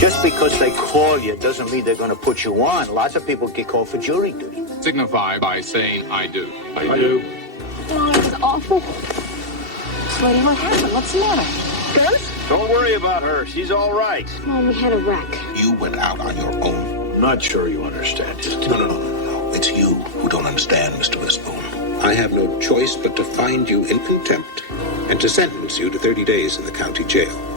Just because they call you doesn't mean they're going to put you on. Lots of people get called for jury duty. Signify by saying, I do. I do. Oh, it was awful. Sweetie, what happened? What's the matter? Ghost? Don't worry about her. She's all right. Mom, we had a wreck. You went out on your own. I'm not sure you understand. No. It's you who don't understand, Mr. Witherspoon. I have no choice but to find you in contempt and to sentence you to 30 days in the county jail.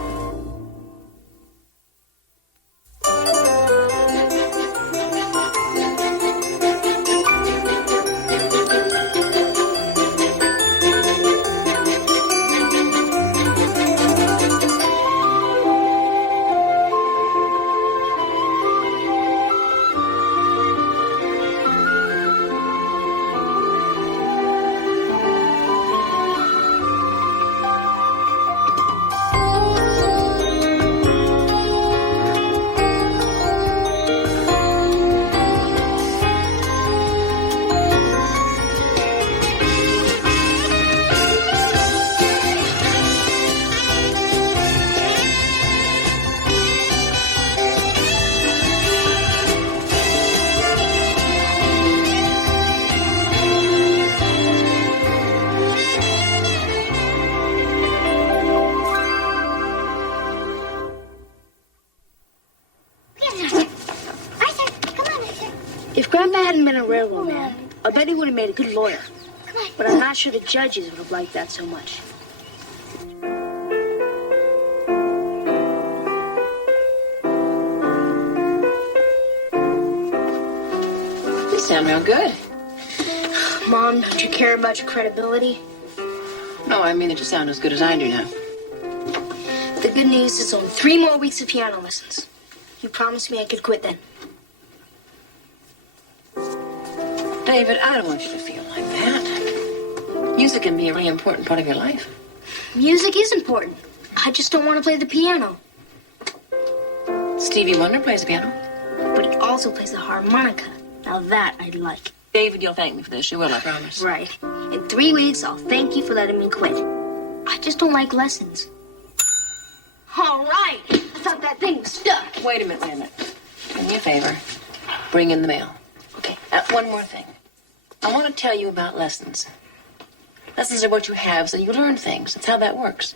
If Grandpa hadn't been a railroad man, I bet he would have made a good lawyer. But I'm not sure the judges would have liked that so much. You sound real good. Mom, don't you care about your credibility? No, I mean that you sound as good as I do now. The good news is only 3 more weeks of piano lessons. You promised me I could quit then. David, I don't want you to feel like that. Music can be a really important part of your life. Music is important. I just don't want to play the piano. Stevie Wonder plays the piano. But he also plays the harmonica. Now that I'd like. David, you'll thank me for this. You will, I promise. Right. In 3 weeks, I'll thank you for letting me quit. I just don't like lessons. All right. I thought that thing was stuck. Wait a minute. Do me a favor. Bring in the mail. Okay, one more thing. I want to tell you about lessons. Lessons are what you have, so you learn things. That's how that works.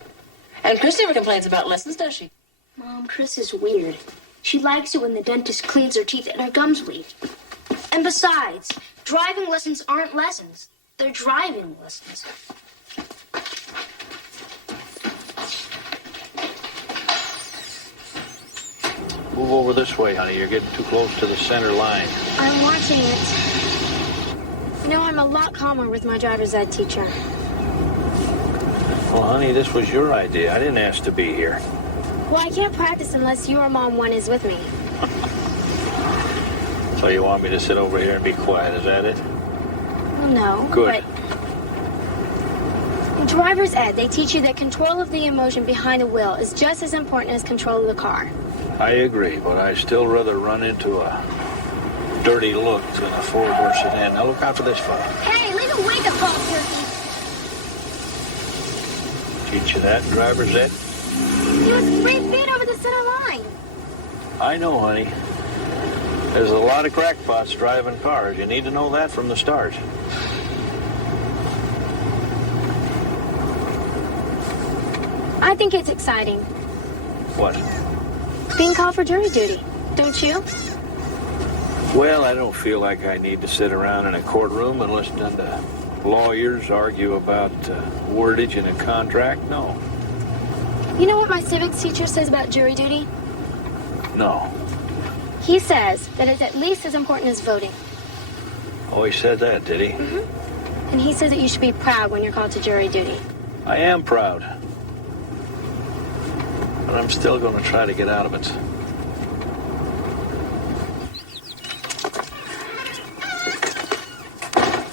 And Chris never complains about lessons, does she? Mom, Chris is weird. She likes it when the dentist cleans her teeth and her gums bleed. And besides, driving lessons aren't lessons. They're driving lessons. Move over this way, honey. You're getting too close to the center line. I'm watching it. You know, I'm a lot calmer with my driver's ed teacher. Well, honey, this was your idea. I didn't ask to be here. Well, I can't practice unless you or Mom 1 is with me. So you want me to sit over here and be quiet, is that it? Well, no. Good. But in driver's ed, they teach you that control of the emotion behind the wheel is just as important as control of the car. I agree, but I still rather run into a dirty look than a four-door sedan. Now look out for this fella. Hey, leave a wake-up call, Turkey. Teach you that, driver's ed? He was 3 feet over the center line. I know, honey. There's a lot of crackpots driving cars. You need to know that from the start. I think it's exciting. What? Being called for jury duty, don't you? Well, I don't feel like I need to sit around in a courtroom and listen to lawyers argue about wordage in a contract. No. You know what my civics teacher says about jury duty? No. He says that it's at least as important as voting. Oh, he said that, did he? Mm-hmm. And he says that you should be proud when you're called to jury duty. I am proud. But I'm still going to try to get out of it.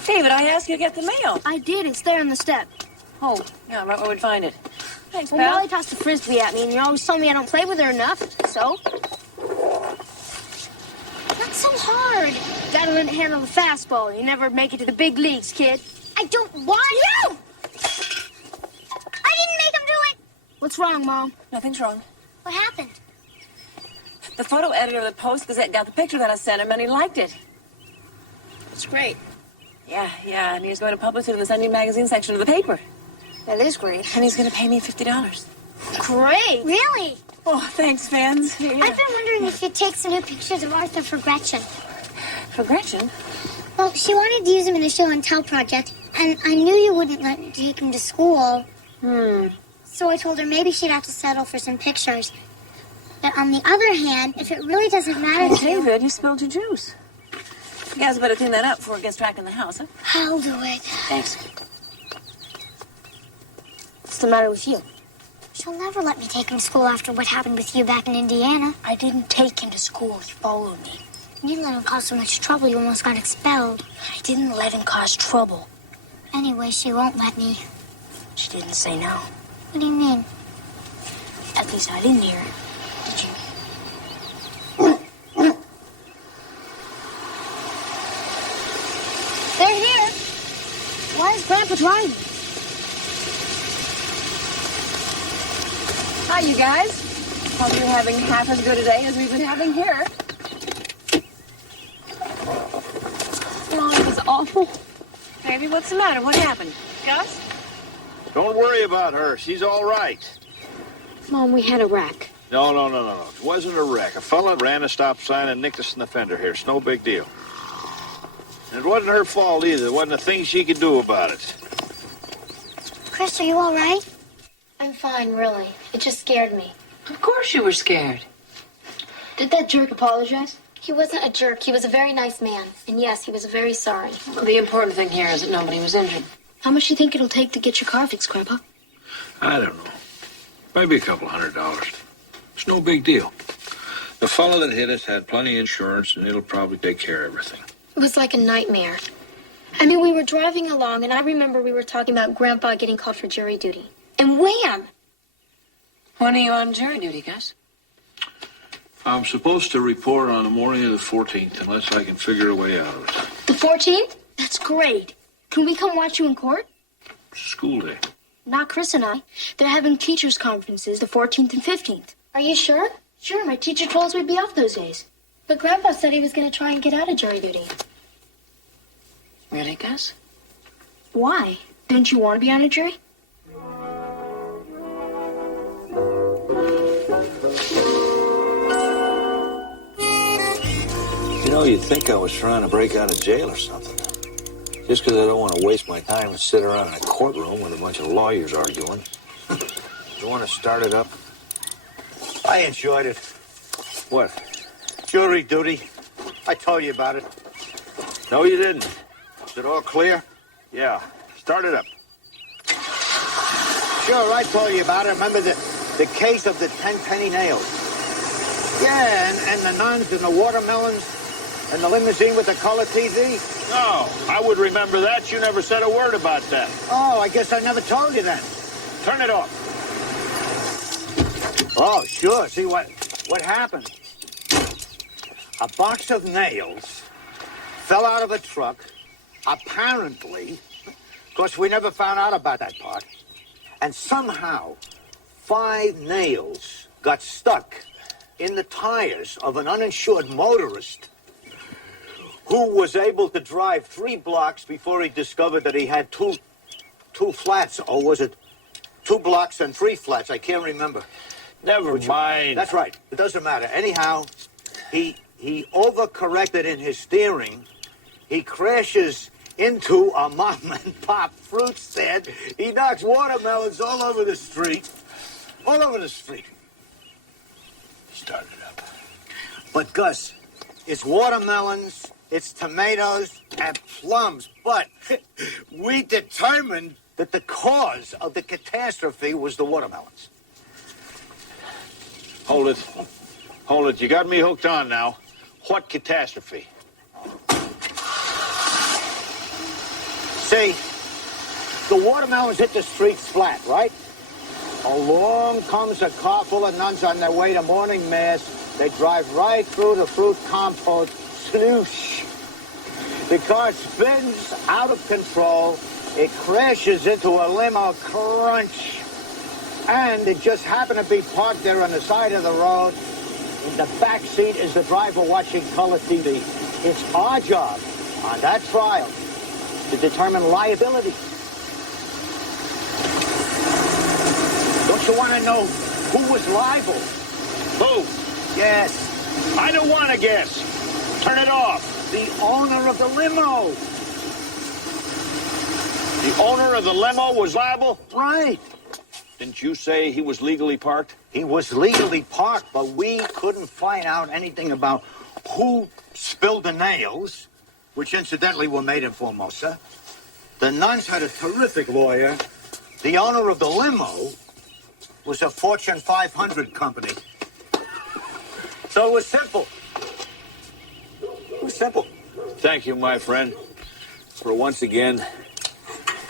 David, I asked you to get the mail. I did. It's there on the step. Oh, yeah, right where we'd find it. Thanks, Well, pal. Molly tossed the frisbee at me, and you're always telling me I don't play with her enough. So? That's so hard. Gotta learn to handle the fastball. You never make it to the big leagues, kid. I don't want you! I didn't make him do it! What's wrong, Mom? Nothing's wrong. What happened? The photo editor of the Post-Gazette got the picture that I sent him, and he liked it. It's great. Yeah, and he's going to publish it in the Sunday magazine section of the paper. That is great. And he's going to pay me $50. Great. Really? Oh, thanks, fans. Here, I've been wondering if you'd take some new pictures of Arthur for Gretchen. For Gretchen? Well, she wanted to use him in a show and tell project, and I knew you wouldn't let me take him to school. So I told her maybe she'd have to settle for some pictures. But on the other hand, if it really doesn't matter Oh, to you, David, you spilled your juice. You guys better clean that up before it gets tracked in the house, huh? I'll do it. Thanks. What's the matter with you? She'll never let me take him to school after what happened with you back in Indiana. I didn't take him to school. He followed me. You didn't let him cause so much trouble you almost got expelled. I didn't let him cause trouble. Anyway, she won't let me. She didn't say no. What do you mean? At least I didn't hear it. Did you? They're here. Why is Grandpa driving? Hi, you guys. Hope you're having half as good a day as we've been having here. Oh, it was awful. Baby, what's the matter? What happened? Gus? Don't worry about her. She's all right. Mom, we had a wreck. No. It wasn't a wreck. A fella ran a stop sign and nicked us in the fender here. It's no big deal. And it wasn't her fault either. There wasn't a thing she could do about it. Chris, are you all right? I'm fine, really. It just scared me. Of course you were scared. Did that jerk apologize? He wasn't a jerk. He was a very nice man. And yes, he was very sorry. Well, the important thing here is that nobody was injured. How much do you think it'll take to get your car fixed, Grandpa? I don't know. Maybe a couple $100. It's no big deal. The fellow that hit us had plenty of insurance, and it'll probably take care of everything. It was like a nightmare. I mean, we were driving along, and I remember we were talking about Grandpa getting called for jury duty. And wham! When are you on jury duty, Gus? I'm supposed to report on the morning of the 14th, unless I can figure a way out of it. The 14th? That's great. Can we come watch you in court? It's school day. Not Chris and I. They're having teachers' conferences the 14th and 15th. Are you sure? Sure, my teacher told us we'd be off those days. But Grandpa said he was going to try and get out of jury duty. Really, Gus? Why? Don't you want to be on a jury? You know, you'd think I was trying to break out of jail or something. Just because I don't want to waste my time and sit around in a courtroom with a bunch of lawyers arguing. You want to start it up? I enjoyed it. What? Jury duty. I told you about it. No, you didn't. Is it all clear? Yeah. Start it up. Sure, I told you about it. Remember the case of the 10-penny nails? Yeah, and the nuns and the watermelons and the limousine with the color TV? No, I would remember that. You never said a word about that. Oh, I guess I never told you then. Turn it off. Oh, sure. See what happened? A box of nails fell out of a truck, apparently, of course, we never found out about that part, and somehow 5 nails got stuck in the tires of an uninsured motorist who was able to drive 3 blocks before he discovered that he had two flats, or was it 2 blocks and 3 flats? I can't remember. Never mind. That's right. It doesn't matter. Anyhow, he overcorrected in his steering. He crashes into a mom and pop fruit stand. He knocks watermelons all over the street. All over the street. Start it up. But Gus, it's watermelons, it's tomatoes, and plums. But we determined that the cause of the catastrophe was the watermelons. Hold it. Hold it. You got me hooked on now. What catastrophe? See, the watermelons hit the streets flat, right? Along comes a car full of nuns on their way to morning mass. They drive right through the fruit compost. Sloosh. The car spins out of control. It crashes into a limo. Crunch. And it just happened to be parked there on the side of the road. In the back seat is the driver watching color TV. It's our job on that trial to determine liability. Don't you want to know who was liable? Who? Yes, I don't want to guess. Turn it off. the owner of the limo. The owner of the limo was liable? Right. Didn't you say he was legally parked? He was legally parked, but we couldn't find out anything about who spilled the nails, which incidentally were made in Formosa. The nuns had a terrific lawyer. The owner of the limo was a Fortune 500 company. So it was simple. It was simple. Thank you, my friend, for once again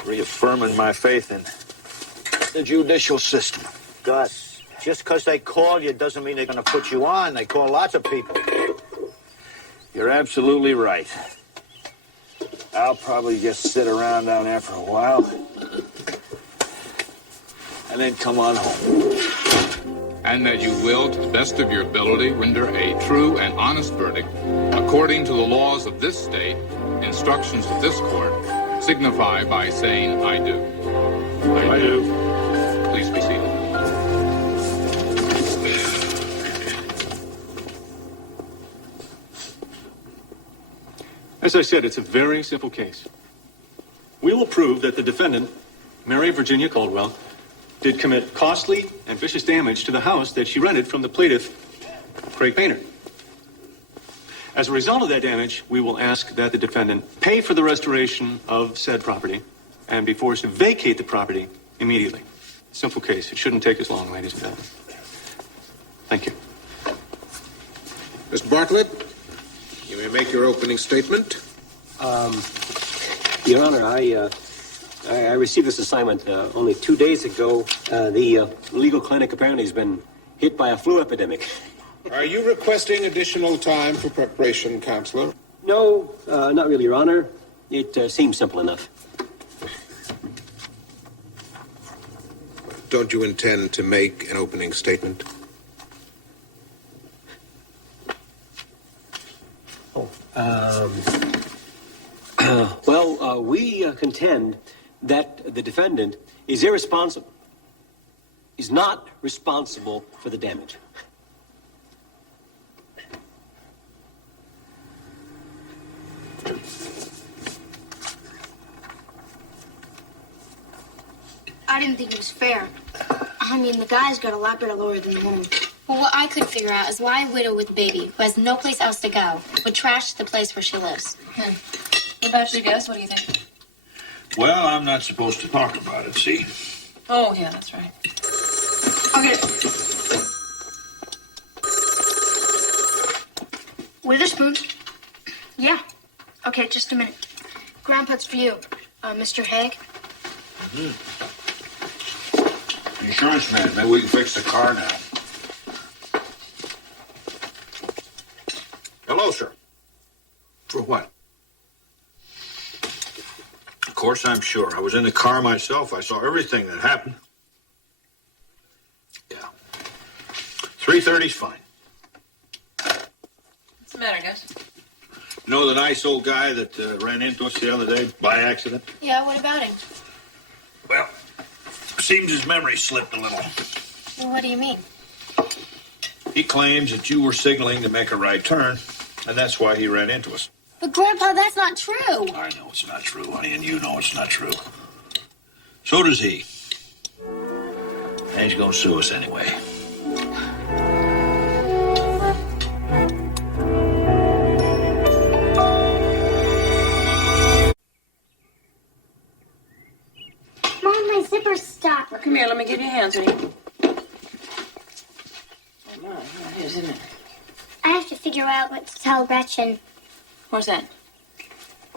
reaffirming my faith in the judicial system. Gus, just because they call you doesn't mean they're going to put you on. They call lots of people. You're absolutely right. I'll probably just sit around down there for a while and then come on home. And that you will, to the best of your ability, render a true and honest verdict according to the laws of this state, instructions of this court, signify by saying, I do. I do. Please be seated. As I said, it's a very simple case. We will prove that the defendant, Mary Virginia Caldwell, did commit costly and vicious damage to the house that she rented from the plaintiff, Craig Painter. As a result of that damage, we will ask that the defendant pay for the restoration of said property and be forced to vacate the property immediately. Simple case. It shouldn't take as long, ladies and gentlemen. Thank you. Mr. Bartlett, you may make your opening statement. Your Honor, I received this assignment only 2 days ago. The legal clinic apparently has been hit by a flu epidemic. Are you requesting additional time for preparation, Counselor? No, not really, Your Honor. It seems simple enough. Don't you intend to make an opening statement? Well, we contend that the defendant is irresponsible, is not responsible for the damage. I didn't think it was fair. I mean, the guy's got a lot better lawyer than the woman. Well, what I couldn't figure out is why a widow with a baby, who has no place else to go, would trash the place where she lives. What about you, Gus? What do you think? Well, I'm not supposed to talk about it, see? Oh, yeah, that's right. Okay. Witherspoon? Yeah. Okay, just a minute. Grandpa, it's for you. Mr. Haig? Insurance man, maybe we can fix the car now. Hello, sir. For what? Of course, I'm sure. I was in the car myself. I saw everything that happened. Yeah. 3:30's fine. What's the matter, Gus? You know the nice old guy that ran into us the other day by accident? Yeah, what about him? Well, seems his memory slipped a little. Well, what do you mean? He claims that you were signaling to make a right turn, and that's why he ran into us. But, Grandpa, that's not true. I know it's not true, honey, and you know it's not true. So does he. And he's gonna sue us anyway. Mom, my zipper's stuck. Well, come here. Let me give you a hand, honey. Oh, my. Yeah, it is, isn't it? I have to figure out what to tell Gretchen. What's that?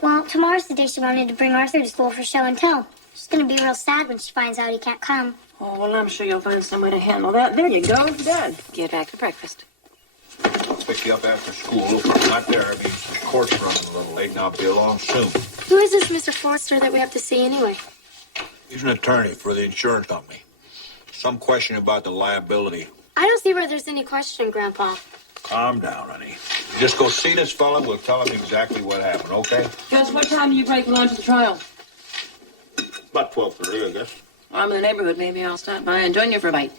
Well, tomorrow's the day she wanted to bring Arthur to school for show and tell. She's going to be real sad when she finds out he can't come. Oh, well, I'm sure you'll find some way to handle that. There you go. Done. Get back to breakfast. I'll pick you up after school. If I'm not there, I mean, the court's running a little late, and I'll be along soon. Who is this Mr. Forrester that we have to see anyway? He's an attorney for the insurance company. Some question about the liability. I don't see where there's any question, Grandpa. Calm down, honey. Just go see this fella. We'll tell him exactly what happened, okay? Gus, what time do you break lunch at the trial? About 12:30, I guess. I'm in the neighborhood. Maybe I'll stop by and join you for a bite.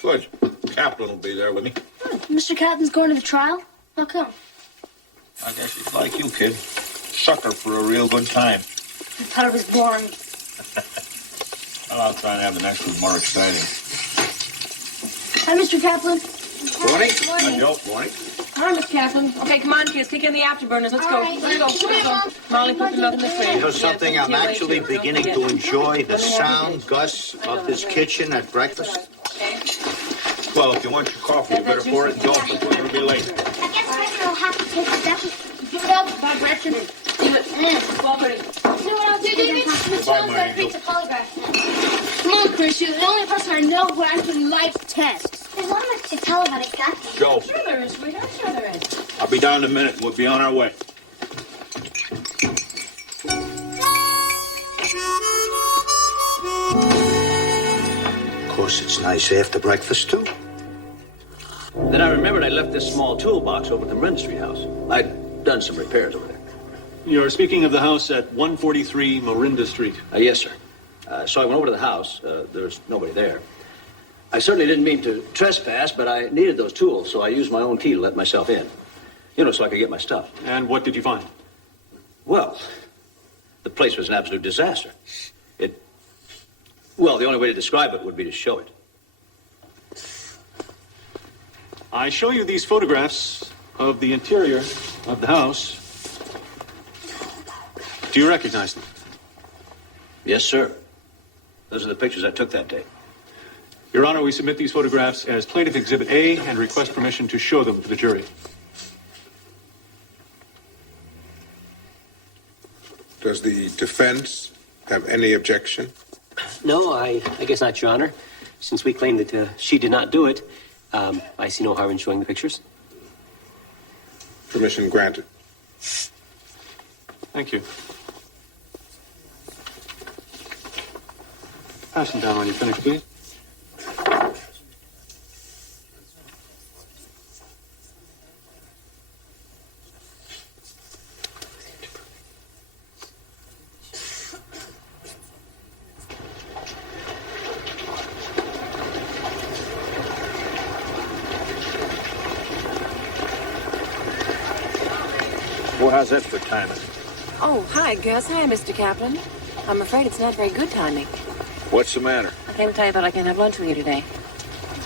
Good. Kaplan will be there with me. Mr. Captain's going to the trial? How come? I guess he's like you, kid. Sucker for a real good time. I thought it was boring. Well, I'll try and have the next one more exciting. Hi, Mr. Kaplan. Morning. Morning. Morning. Hi, Miss Kaplan. Okay, come on, kids. Kick in the afterburners. Let's go. All right. Let's go. Let's go. Molly, put the milk in the fridge. You know something? Yeah, I'm tea away, actually too. beginning Don't to forget. enjoy the Let me have sound, this. Gus, of this kitchen at breakfast. Okay. Well, if you want your coffee, you better pour it and go, but we're going to be late. I guess Gretchen will have to take the deputy. Give it up. Bye, Gretchen. Leave it. 12:30. You know what I'll do, David? Miss Jones Bye, got Mary to fix a polygraph test. Come on, Chris. You're the only person I know who actually likes tests. There's not much to tell about it, Gus. Joe, Sure there is, sweetheart. Sure there is. I'll be down in a minute. We'll be on our way. Of course, it's nice after breakfast, too. Then I remembered I left this small toolbox over at the Miranda Street house. I'd done some repairs over there. You're speaking of the house at 143 Morinda Street. Yes, sir. So I went over to the house. There's nobody there. I certainly didn't mean to trespass, but I needed those tools, so I used my own key to let myself in. You know, so I could get my stuff. And what did you find? Well, the place was an absolute disaster. Well, the only way to describe it would be to show it. I show you these photographs of the interior of the house. Do you recognize them? Yes, sir. Those are the pictures I took that day. Your Honor, we submit these photographs as Plaintiff Exhibit A and request permission to show them to the jury. Does the defense have any objection? No, I guess not, Your Honor. Since we claim that she did not do it, I see no harm in showing the pictures. Permission granted. Thank you. Pass them down when you finish, please. Well, how's that for timing? Oh, hi, Gus. Hi, Mr. Kaplan. I'm afraid it's not very good timing. What's the matter? I came to tell you that I can't have lunch with you today.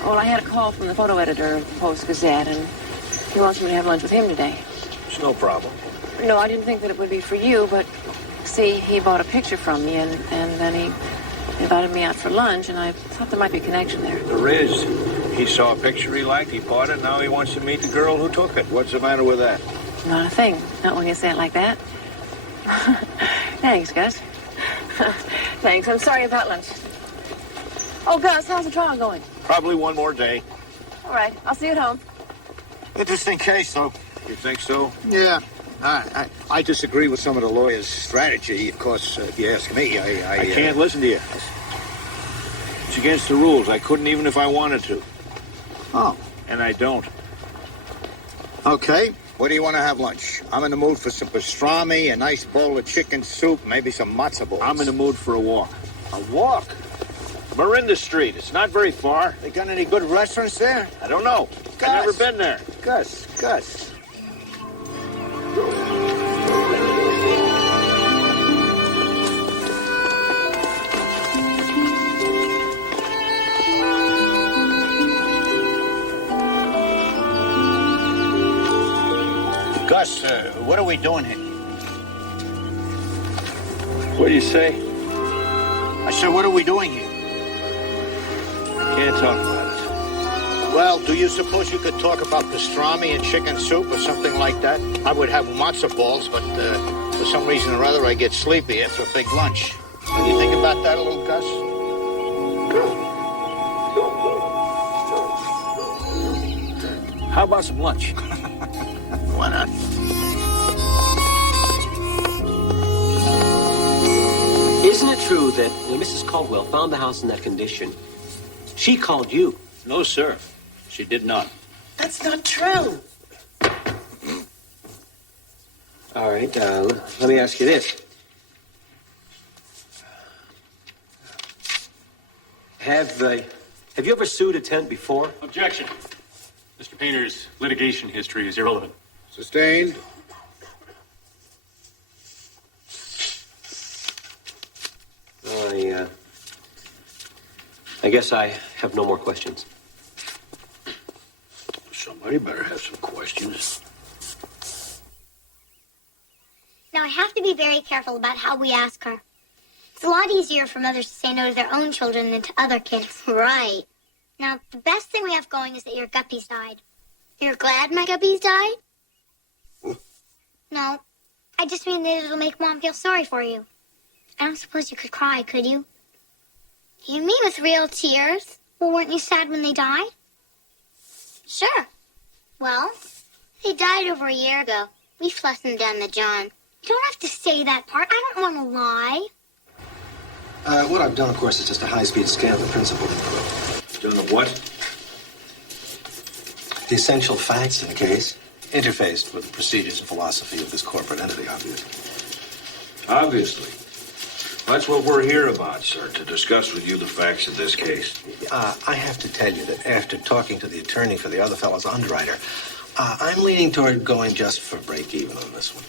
Well, I had a call from the photo editor of the Post-Gazette, and he wants me to have lunch with him today. It's no problem. No, I didn't think that it would be for you, but see, he bought a picture from me, and then he invited me out for lunch, and I thought there might be a connection there. There is. He saw a picture he liked, he bought it, now he wants to meet the girl who took it. What's the matter with that? Not a thing. Not when you say it like that. Thanks, Gus. Thanks. I'm sorry about lunch. Oh, Gus, how's the trial going? Probably one more day. All right. I'll see you at home. Interesting case, though. You think so? Yeah. I disagree with some of the lawyer's strategy. Of course, if you ask me, I can't listen to you. It's against the rules. I couldn't even if I wanted to. Oh. And I don't. Okay. Where do you want to have lunch? I'm in the mood for some pastrami, a nice bowl of chicken soup, maybe some matzo balls. I'm in the mood for a walk. A walk? Marinda Street. It's not very far. They got any good restaurants there? I don't know. Gus. I've never been there. Gus. Gus, what are we doing here? What do you say? I said, what are we doing here? Can't talk about it. Well, do you suppose you could talk about pastrami and chicken soup or something like that? I would have matzo balls, but for some reason or other, I get sleepy after a big lunch. Can you think about that a little, Gus? How about some lunch? Why not? Isn't it true that when Mrs. Caldwell found the house in that condition, she called you? No, sir. She did not. That's not true. All right, let me ask you this. Have you ever sued a tent before? Objection. Mr. Painter's litigation history is irrelevant. Sustained. I guess I have no more questions. Somebody better have some questions. Now, I have to be very careful about how we ask her. It's a lot easier for mothers to say no to their own children than to other kids. Right. Now, the best thing we have going is that your guppies died. You're glad my guppies died? No. I just mean that it'll make Mom feel sorry for you. I don't suppose you could cry, could you? You mean with real tears? Well, weren't you sad when they died? Sure. Well, they died over a year ago. We flushed them down the John. You don't have to say that part. I don't want to lie. What I've done, of course, is just a high-speed scan of the principal info. Done the what? The essential facts in the case, interfaced with the procedures and philosophy of this corporate entity, obviously. Obviously. That's what we're here about, sir, to discuss with you the facts of this case. I have to tell you that after talking to the attorney for the other fellow's underwriter, I'm leaning toward going just for break-even on this one.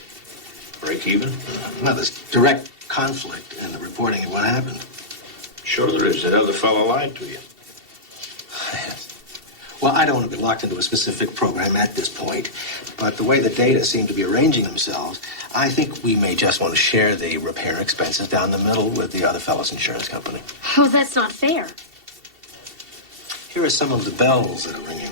Break-even? Well, there's direct conflict in the reporting of what happened. Sure there is. That other fellow lied to you. Well, I don't want to be locked into a specific program at this point, but the way the data seem to be arranging themselves, I think we may just want to share the repair expenses down the middle with the other fellow's insurance company. Oh, that's not fair. Here are some of the bells that are ringing.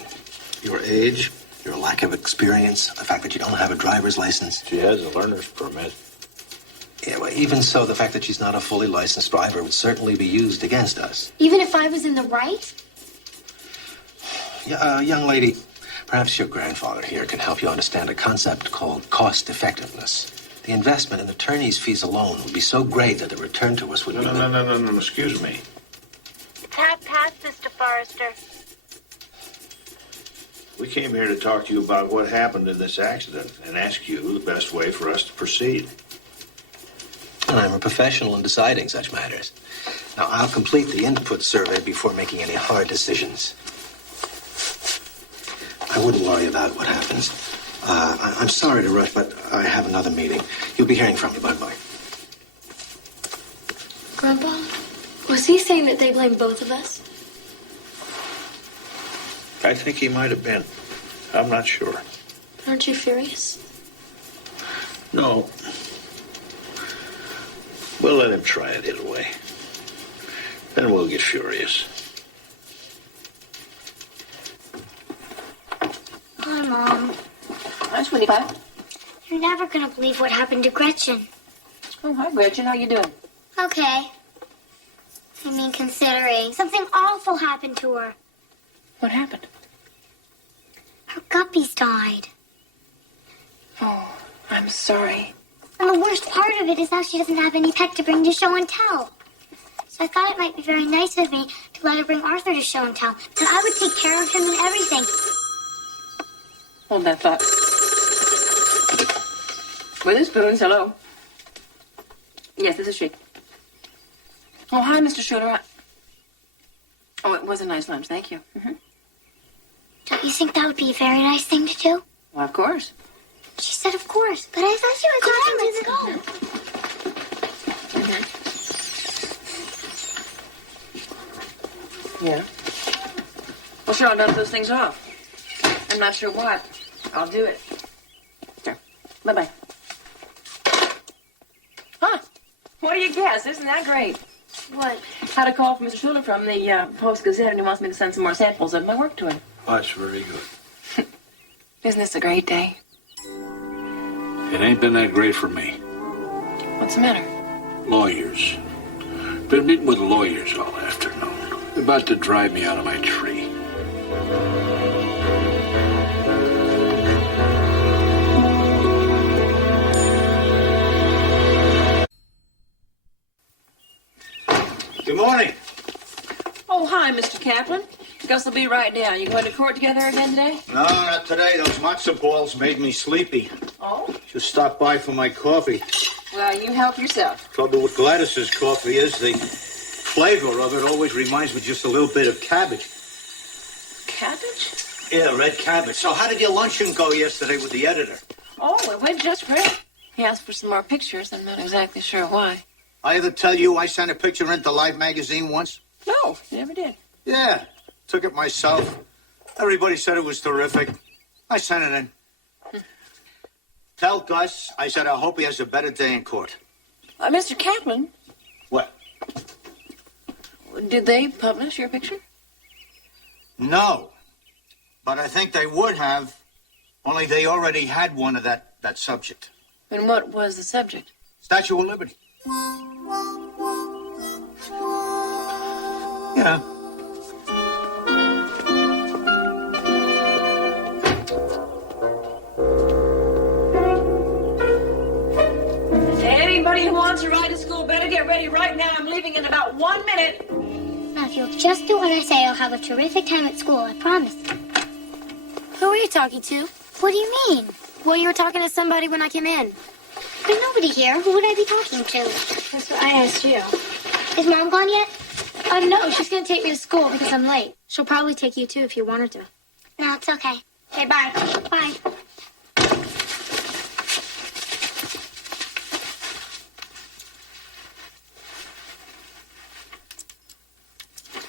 Your age, your lack of experience, the fact that you don't have a driver's license. She has a learner's permit. Yeah, well, even so, the fact that she's not a fully licensed driver would certainly be used against us. Even if I was in the right? Yeah, young lady, perhaps your grandfather here can help you understand a concept called cost effectiveness. The investment in attorney's fees alone would be so great that the return to us would be... No, excuse me. It's half past, Mr. Forrester. We came here to talk to you about what happened in this accident and ask you the best way for us to proceed. And I'm a professional in deciding such matters. Now, I'll complete the input survey before making any hard decisions. I wouldn't worry about what happens. I'm sorry to rush, but I have another meeting. You'll be hearing from me. Bye-bye. Grandpa, was he saying that they blame both of us? I think he might have been. I'm not sure. Aren't you furious? No. We'll let him try it his way. Then we'll get furious. Hi, Mom. Hi, sweetie pie. You're never going to believe what happened to Gretchen. Oh, hi, Gretchen. How you doing? Okay. I mean, considering something awful happened to her. What happened? Her guppies died. Oh, I'm sorry. And the worst part of it is now she doesn't have any pet to bring to show and tell. So I thought it might be very nice of me to let her bring Arthur to show and tell. And I would take care of him and everything. Hold that thought. Witherspoons, hello. Yes, this is she. Oh, hi, Mr. Schroeder. Oh, it was a nice lunch, thank you. Mm-hmm. Don't you think that would be a very nice thing to do? Well, of course. She said of course, but I thought she was let's go. Mm-hmm. Yeah. Well, sure, I'll dump those things off. I'm not sure what. I'll do it. Here. Bye-bye. Huh. What do you guess? Isn't that great? What? Had a call from Mr. Schuler from the Post-Gazette, and he wants me to send some more samples of my work to him. That's very good. Isn't this a great day? It ain't been that great for me. What's the matter? Lawyers. Been meeting with lawyers all afternoon. They're about to drive me out of my tree. Good morning. Oh, hi, Mr. Kaplan. Gus will be right down. You going to court together again today? No, not today. Those matzo balls made me sleepy. Oh? Just stopped by for my coffee. Well, you help yourself. Trouble with Gladys's coffee is the flavor of it always reminds me just a little bit of cabbage. Cabbage? Yeah, red cabbage. So how did your luncheon go yesterday with the editor? Oh, it went just great. He asked for some more pictures. I'm not exactly sure why. I ever tell you I sent a picture into Life magazine once? No, you never did. Yeah, took it myself. Everybody said it was terrific. I sent it in. Tell Gus I said I hope he has a better day in court. Mr. Kaplan, What? did they publish your picture? No. But I think they would have, only they already had one of that subject. And what was the subject? Statue of Liberty. Yeah. Anybody who wants to ride to school better get ready right now. I'm leaving in about 1 minute. Now, if you'll just do what I say, I'll have a terrific time at school, I promise. Who are you talking to? What do you mean? Well, you were talking to somebody when I came in. There's nobody here. Who would I be talking to? That's what I asked you. Is Mom gone yet? No, she's going to take me to school because I'm late. She'll probably take you, too, if you want her to. No, it's okay. Okay, bye. Bye.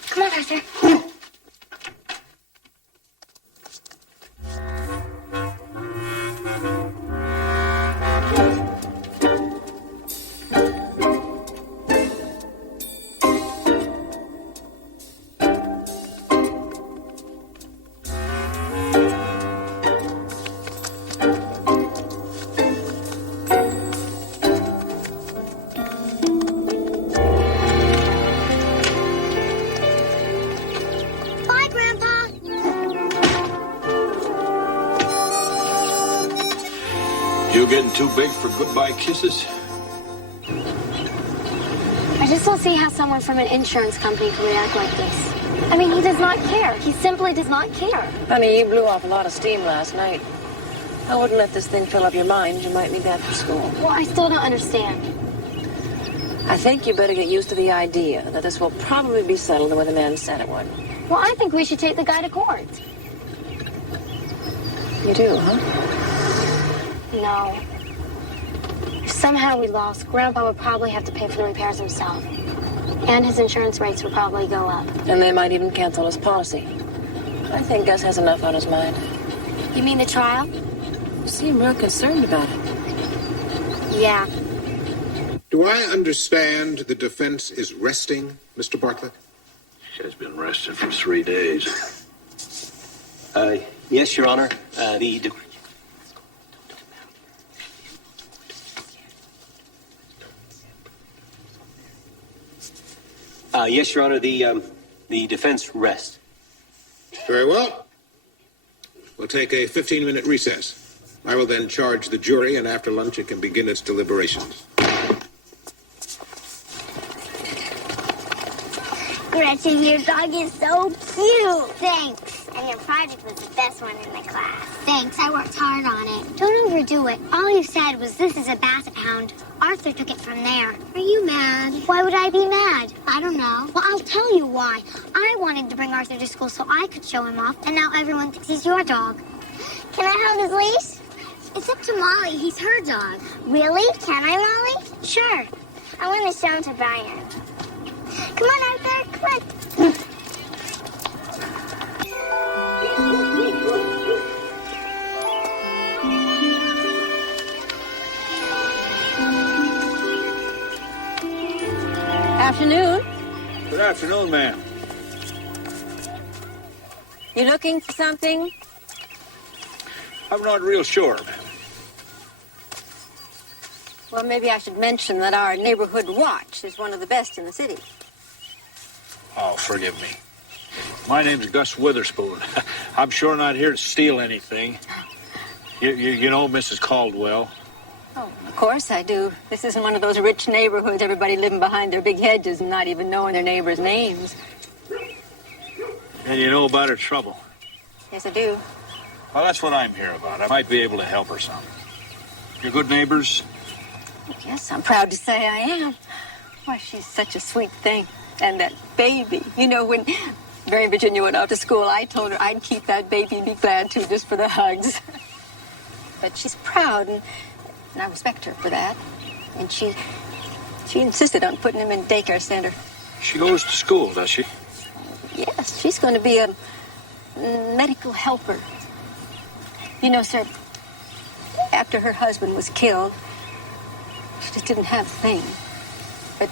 Come on, Arthur. Bye, Grandpa. You getting too big for goodbye kisses? I just don't see how someone from an insurance company can react like this. I mean, he does not care. He simply does not care. Honey, you blew off a lot of steam last night. I wouldn't let this thing fill up your mind. You might need that for school. Well, I still don't understand. I think you better get used to the idea that this will probably be settled the way the man said it would. Well, I think we should take the guy to court. You do, huh? No. If somehow we lost, Grandpa would probably have to pay for the repairs himself. And his insurance rates would probably go up. And they might even cancel his policy. I think Gus has enough on his mind. You mean the trial? You seem real concerned about it. Yeah. Do I understand the defense is resting, Mr. Bartlett? She has been rested for 3 days. Yes, Your Honor. Yes, Your Honor. The defense rests. Very well. We'll take a 15-minute recess. I will then charge the jury, and after lunch it can begin its deliberations. Gretchen, your dog is so cute. Thanks. And your project was the best one in the class. Thanks. I worked hard on it. Don't overdo it. All you said was this is a basset hound. Arthur took it from there. Are you mad? Why would I be mad? I don't know. Well, I'll tell you why. I wanted to bring Arthur to school so I could show him off, and now everyone thinks he's your dog. Can I hold his leash? It's up to Molly. He's her dog. Really? Can I, Molly? Sure. I want to show him to Brian. Come on, Arthur. Come on. Afternoon. Good afternoon, ma'am. You looking for something? I'm not real sure, ma'am. Well, maybe I should mention that our neighborhood watch is one of the best in the city. Oh, forgive me. My name's Gus Witherspoon. I'm sure not here to steal anything. You know Mrs. Caldwell. Oh, of course I do. This isn't one of those rich neighborhoods, everybody living behind their big hedges and not even knowing their neighbors' names. And you know about her trouble? Yes, I do. Well, that's what I'm here about. I might be able to help her some. You're good neighbors? Yes, I'm proud to say I am. Why, she's such a sweet thing. And that baby. You know, when Mary and Virginia went off to school, I told her I'd keep that baby and be glad to, just for the hugs. But she's proud, and I respect her for that. And she insisted on putting him in daycare center. She goes to school, does she? Yes, she's going to be a medical helper. You know, sir, after her husband was killed, she just didn't have a thing. But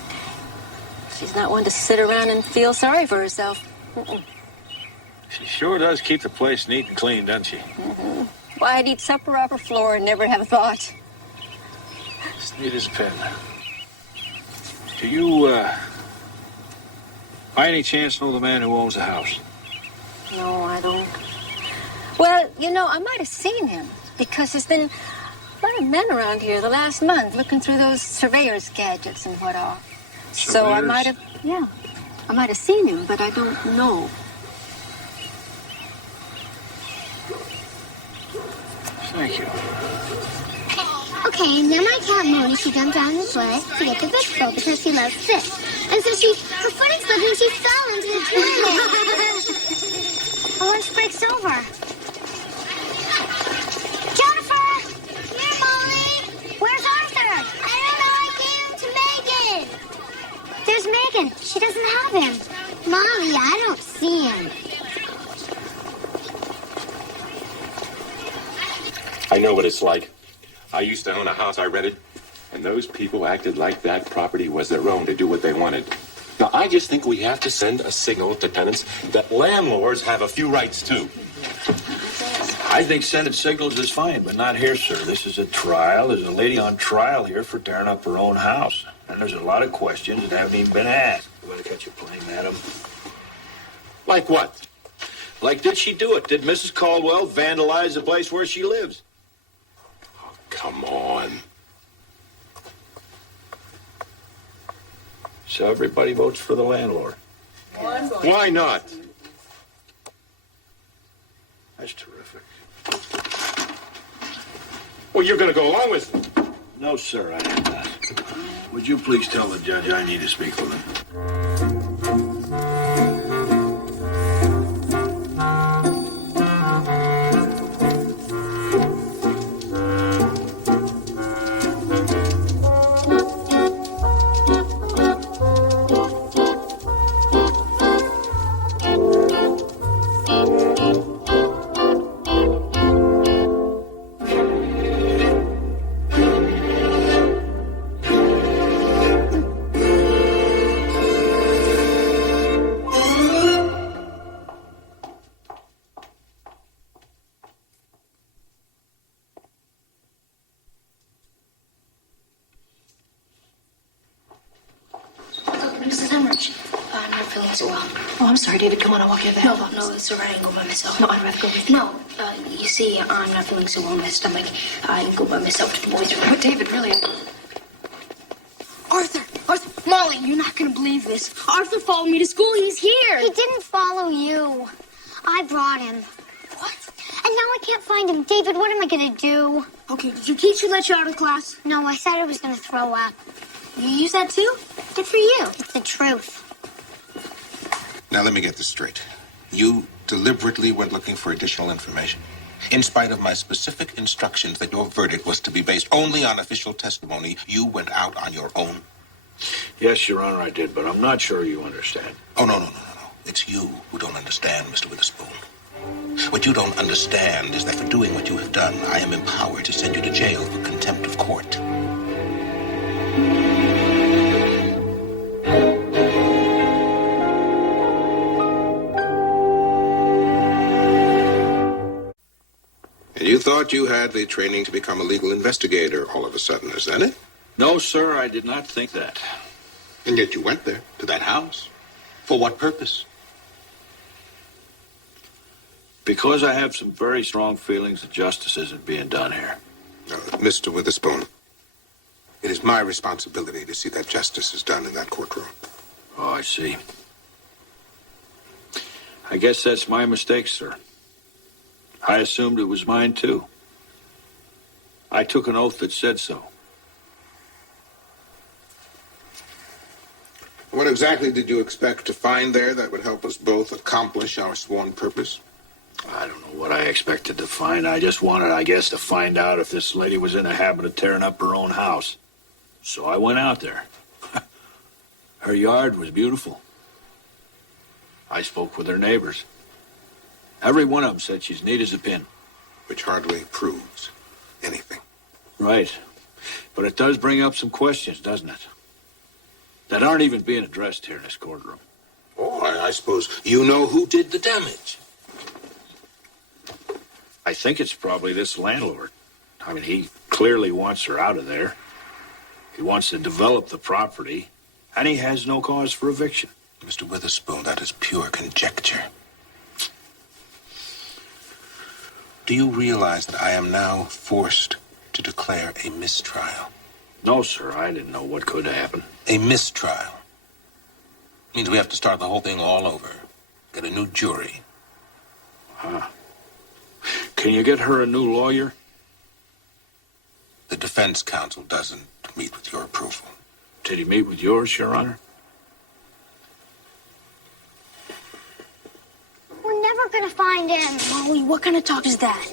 she's not one to sit around and feel sorry for herself. Mm-mm. She sure does keep the place neat and clean, doesn't she? Mm-hmm. Why, I'd eat supper off her floor and never have a thought. As neat as a pin. Do you, by any chance know the man who owns the house? No, I don't. Well, you know, I might have seen him, because there's been a lot of men around here the last month looking through those surveyor's gadgets and what all. So I might have, I might have seen him, but I don't know. Thank you. Okay, and then my cat Moni, she jumped down the sled to get the fish bowl because she loves fish. And so her foot slipped and she fell into the toilet. Oh, and she breaks over. Jennifer! Come here, Molly! Where's Arthur? I don't know, I gave him to Megan. There's Megan. She doesn't have him. Molly, I don't see him. I know what it's like. I used to own a house I rented, and those people acted like that property was their own to do what they wanted. Now, I just think we have to send a signal to tenants that landlords have a few rights, too. I think sending signals is fine, but not here, sir. This is a trial. There's a lady on trial here for tearing up her own house. And there's a lot of questions that haven't even been asked. I'm going to catch you playing, madam. Like what? Like, did she do it? Did Mrs. Caldwell vandalize the place where she lives? Come on. So everybody votes for the landlord. Why not? That's terrific. Well, you're going to go along with it. No, sir, I am not. Would you please tell the judge I need to speak with him? Mrs. Hemorrhage, I'm not feeling so well. Oh, I'm sorry, David. Come on, I'll walk you to the house. No, it's all right. I can go by myself. No, I'd rather go with you. No, you see, I'm not feeling so well in my stomach. I can go by myself to the boys' room. But David, really, Arthur, Molly, you're not going to believe this. Arthur followed me to school. He's here. He didn't follow you. I brought him. What? And now I can't find him. David, what am I going to do? Okay, did your teacher let you out of class? No, I said I was going to throw up. You use that too? Good for you. It's the truth. Now, let me get this straight. You deliberately went looking for additional information, in spite of my specific instructions that your verdict was to be based only on official testimony. You went out on your own. Yes, Your Honor, I did, but I'm not sure you understand. Oh, no. It's you who don't understand, Mr. Witherspoon. What you don't understand is that for doing what you have done, I am empowered to send you to jail for contempt of court. And you thought you had the training to become a legal investigator all of a sudden, is that it? No, sir, I did not think that. And yet you went there, to that house. For what purpose? Because I have some very strong feelings that justice isn't being done here. Mr. Witherspoon, it is my responsibility to see that justice is done in that courtroom. Oh, I see. I guess that's my mistake, sir. I assumed it was mine, too. I took an oath that said so. What exactly did you expect to find there that would help us both accomplish our sworn purpose? I don't know what I expected to find. I just wanted, I guess, to find out if this lady was in the habit of tearing up her own house. So I went out there. Her yard was beautiful. I spoke with her neighbors. Every one of them said she's neat as a pin. Which hardly proves anything. Right. But it does bring up some questions, doesn't it? That aren't even being addressed here in this courtroom. Oh, I suppose you know who did the damage. I think it's probably this landlord. I mean, he clearly wants her out of there. He wants to develop the property, and he has no cause for eviction. Mr. Witherspoon, that is pure conjecture. Do you realize that I am now forced to declare a mistrial? No, sir, I didn't know what could happen. A mistrial means we have to start the whole thing all over. Get a new jury. Huh. Can you get her a new lawyer? The defense counsel doesn't meet with your approval. Did he meet with yours, Your Honor? We're never gonna find him. Molly, what kind of talk is that?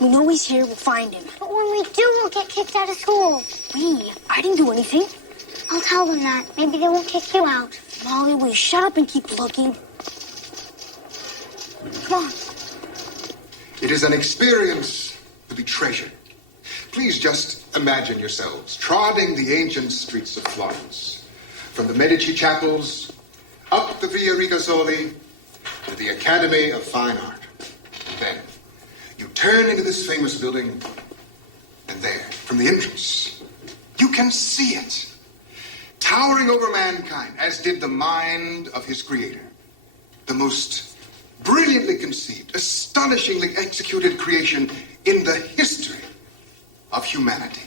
We know he's here, we'll find him. But when we do, we'll get kicked out of school. We? I didn't do anything. I'll tell them that. Maybe they won't kick you out. Molly, will you shut up and keep looking? Come on. It is an experience to be treasured. Please just imagine yourselves trotting the ancient streets of Florence, from the Medici chapels up the Via Ricasoli to the Academy of Fine Art. And then you turn into this famous building, and there, from the entrance, you can see it, towering over mankind, as did the mind of his creator. The most brilliantly conceived, astonishingly executed creation in the history of humanity.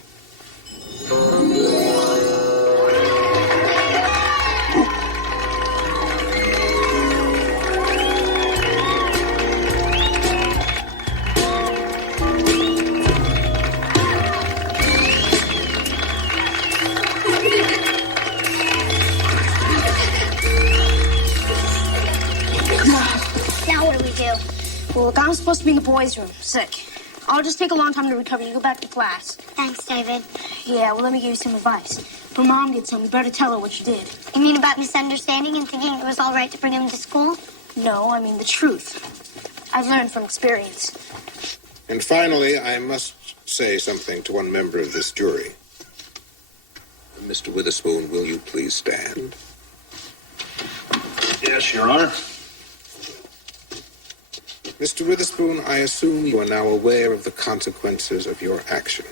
Now what do we do? Well, look, I'm supposed to be in the boys' room, sick. I'll just take a long time to recover. You go back to class. Thanks, David. Yeah, well, let me give you some advice. When Mom gets home, you better tell her what you did. You mean about misunderstanding and thinking it was all right to bring him to school? No, I mean the truth. I've learned from experience. And finally, I must say something to one member of this jury. Mr. Witherspoon, will you please stand? Yes, Your Honor. Mr. Witherspoon, I assume you are now aware of the consequences of your action.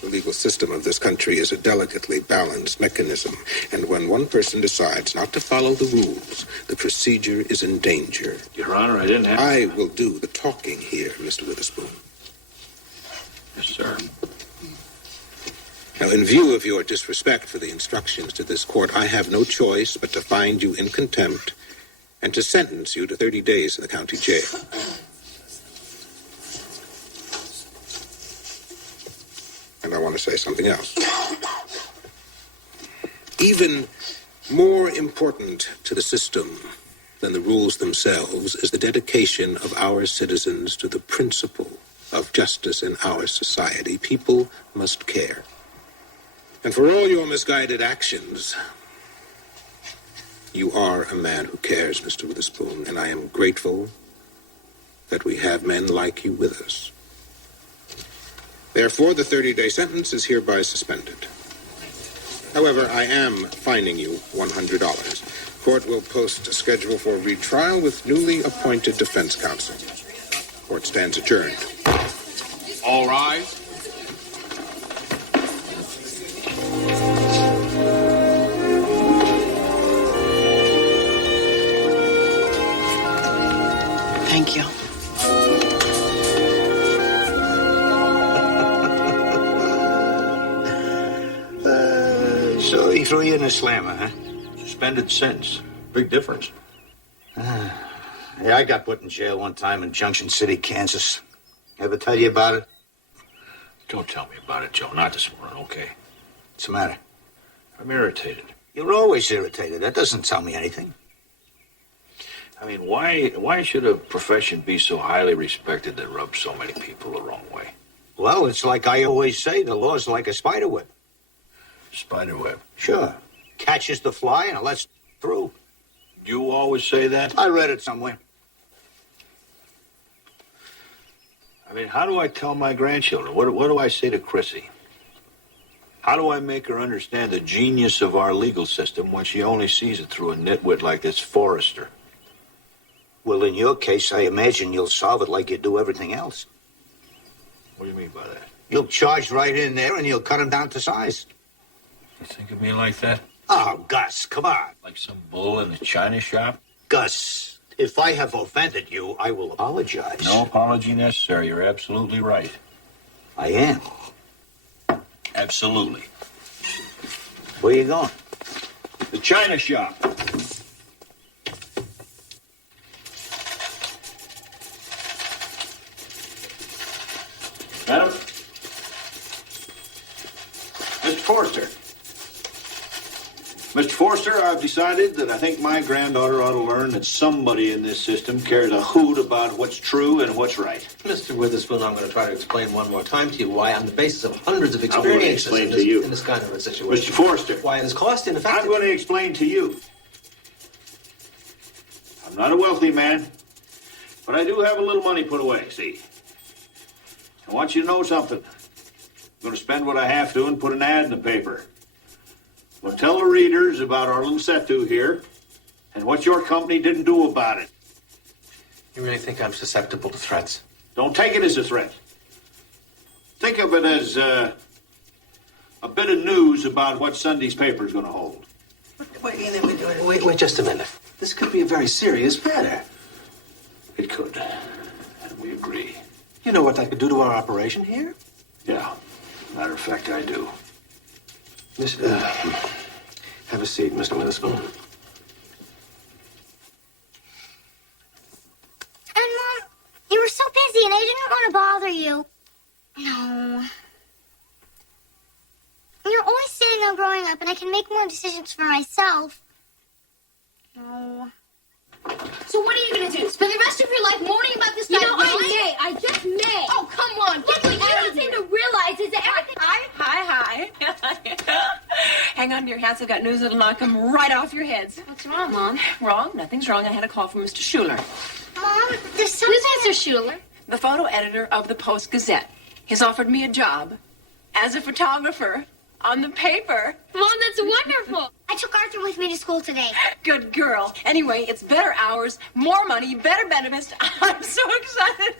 The legal system of this country is a delicately balanced mechanism, and when one person decides not to follow the rules, the procedure is in danger. Your Honor, I didn't have... I will do the talking here, Mr. Witherspoon. Yes, sir. Now, in view of your disrespect for the instructions to this court, I have no choice but to find you in contempt and to sentence you to 30 days in the county jail. And I want to say something else. Even more important to the system than the rules themselves is the dedication of our citizens to the principle of justice in our society. People must care. And for all your misguided actions, you are a man who cares, Mr. Witherspoon, and I am grateful that we have men like you with us. Therefore, the 30-day sentence is hereby suspended. However, I am fining you $100. Court will post a schedule for retrial with newly appointed defense counsel. Court stands adjourned. All rise. Thank you. So he threw you in a slammer, huh? Suspended sentence. Big difference. Ah. Yeah, I got put in jail one time in Junction City, Kansas. Ever tell you about it? Don't tell me about it, Joe. Not this morning, okay? What's the matter? I'm irritated. You're always irritated. That doesn't tell me anything. I mean, why should a profession be so highly respected that rubs so many people the wrong way? Well, it's like I always say, the law's like a spider web. Spider web? Sure. Catches the fly and it lets it through. You always say that? I read it somewhere. I mean, how do I tell my grandchildren? What do I say to Chrissy? How do I make her understand the genius of our legal system when she only sees it through a nitwit like this Forrester? Well, in your case, I imagine you'll solve it like you do everything else. What do you mean by that? You'll charge right in there and you'll cut him down to size. You think of me like that? Oh, Gus, come on. Like some bull in the china shop? Gus, if I have offended you, I will apologize. No apology necessary. You're absolutely right. I am. Absolutely. Where you going? The china shop. Madam? Mr. Forrester. Mr. Forrester, I've decided that I think my granddaughter ought to learn that somebody in this system cares a hoot about what's true and what's right. Mr. Witherspoon, I'm going to try to explain one more time to you why, on the basis of hundreds of I'm going to experiences explain to you. in this kind of a situation, Mr. Forrester. why it is cost ineffective. I'm going to explain to you. I'm not a wealthy man, but I do have a little money put away, see? I want you to know something. I'm going to spend what I have to and put an ad in the paper. We'll tell the readers about our little set-to here and what your company didn't do about it. You really think I'm susceptible to threats? Don't take it as a threat. Think of it as a bit of news about what Sunday's paper is going to hold. Wait just a minute. This could be a very serious matter. It could. And we agree. You know what that could do to our operation here? Yeah. Matter of fact, I do. Have a seat, Mr. Witherspoon. And, Mom, you were so busy and I didn't want to bother you. No. You're always saying I'm growing up and I can make more decisions for myself. No. So what are you going to do? Spend the rest of your life mourning about this guy? You know, I just may. Oh, come on. What you don't seem to realize is that everything... Hi. Hang on to your hats. I've got news that'll knock them right off your heads. What's wrong, Mom? Wrong? Nothing's wrong. I had a call from Mr. Schuler. Mom, there's something... Who's Mr. Schuler? The photo editor of the Post-Gazette. He's offered me a job as a photographer on the paper. Mom, that's wonderful. I took Arthur with me to school today. Good girl. Anyway, it's better hours, more money, better benefits. I'm so excited.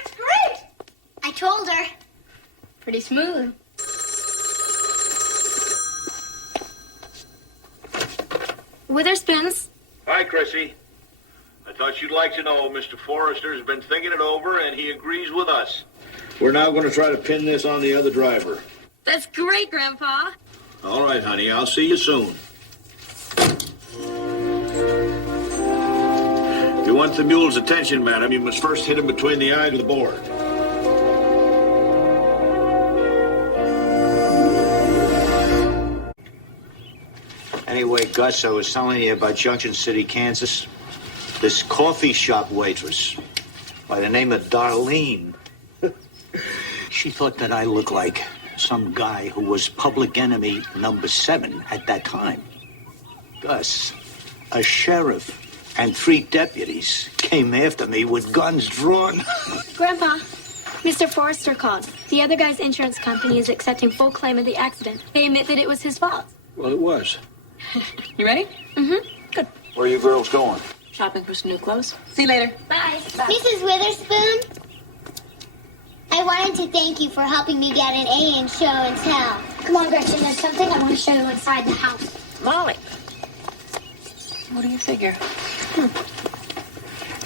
It's great. I told her. Pretty smooth. Witherspoons. Hi, Chrissy. I thought you'd like to know Mr. Forrester's been thinking it over, and he agrees with us. We're now going to try to pin this on the other driver. That's great, Grandpa. All right, honey. I'll see you soon. If you want the mule's attention, madam, you must first hit him between the eyes with the board. Anyway, Gus, I was telling you about Junction City, Kansas. This coffee shop waitress by the name of Darlene. She thought that I looked like some guy who was public enemy number 7 at that time. Gus, a sheriff and 3 deputies came after me with guns drawn. Grandpa, Mr. Forrester called. The other guy's insurance company is accepting full claim of the accident. They admit that it was his fault. Well, it was. You ready? Mm-hmm. Good. Where are you girls going? Shopping for some new clothes. See you later. Bye. Mrs. Witherspoon, I wanted to thank you for helping me get an A in show and tell. Come on, Gretchen, there's something I want to show you inside the house. Molly. What do you figure?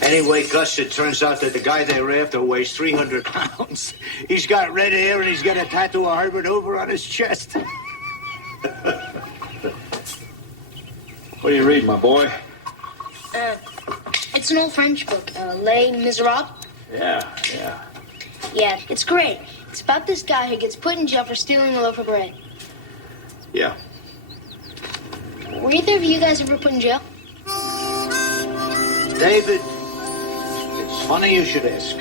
Anyway, Gus, it turns out that the guy they're after weighs 300 pounds. He's got red hair and he's got a tattoo of Herbert Hoover on his chest. What do you read, my boy? It's an old French book, Les Miserables. Yeah. Yeah, it's great. It's about this guy who gets put in jail for stealing a loaf of bread. Yeah. Were either of you guys ever put in jail? David, it's funny you should ask.